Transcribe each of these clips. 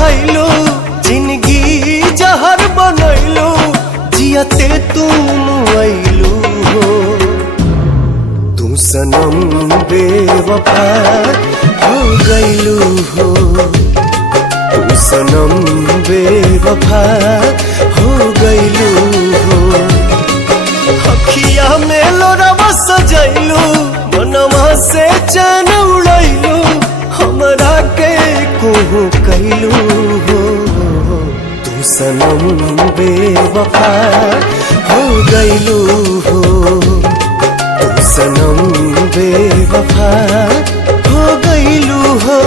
बढ़ैलो जिंदगी जहर बनैलो जियते तुम ऐलो हो तू सनम बेवफा हो गइलू हो तू सनम बेवफा हो गइलू हो अखिया में लोरवा सजैलू मनवा से चैन उड़ैलू हमरा के कोहू कैलू हो तू सनम बेवफा हो गइलू हो तू सनम बेवफा हो गइलू हो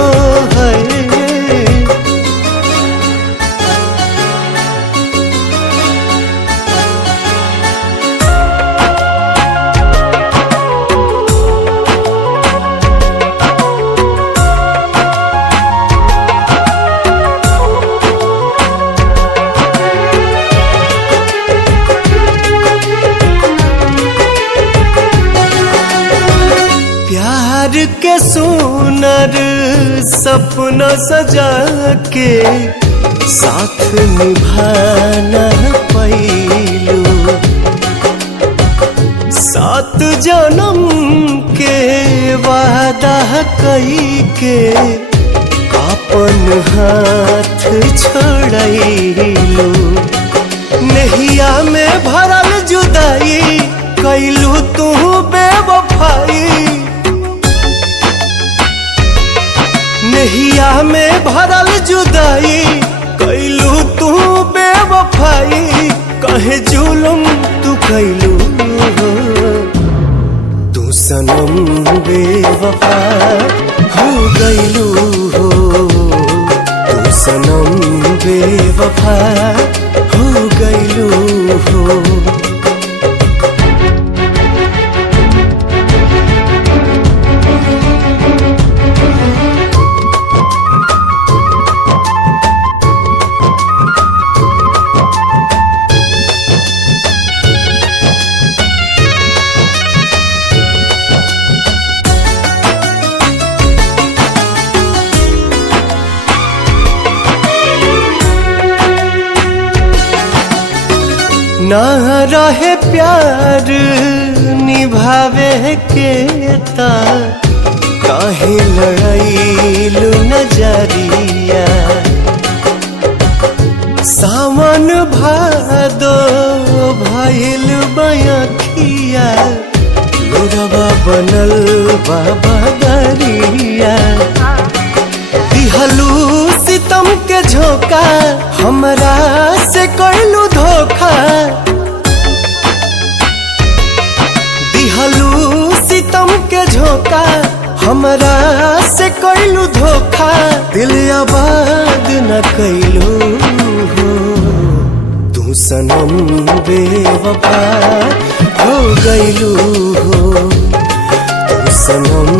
प्यार के सुनर सपना सजा के साथ निभाना पैलू 7 जन्म के वादा कई के अपन हाथ छोड़ैलू नहिया में भरल जुदाई कैलू तू बेवफाई नहिया में भरल जुदाई कैलू तू बेवफाई कहे जुलुम तू कैलू हो तू सनम बेवफा हो गइलू हो तू सनम बेवफा हो गइलू हो ना रहे प्यार निभावे के ता काहे लड़ाइलू नजरिया सावन भादो भइल बयखिया लोरवा बनल बाबा दरिया दिहलू सितम के झोंका हमरा से कैलू धोखा दिहलू सितम के झोंका हमरा से कैलू धोखा दिल आबाद न कैलू हो तू सनम बेवफा हो गइलू हो तू सनम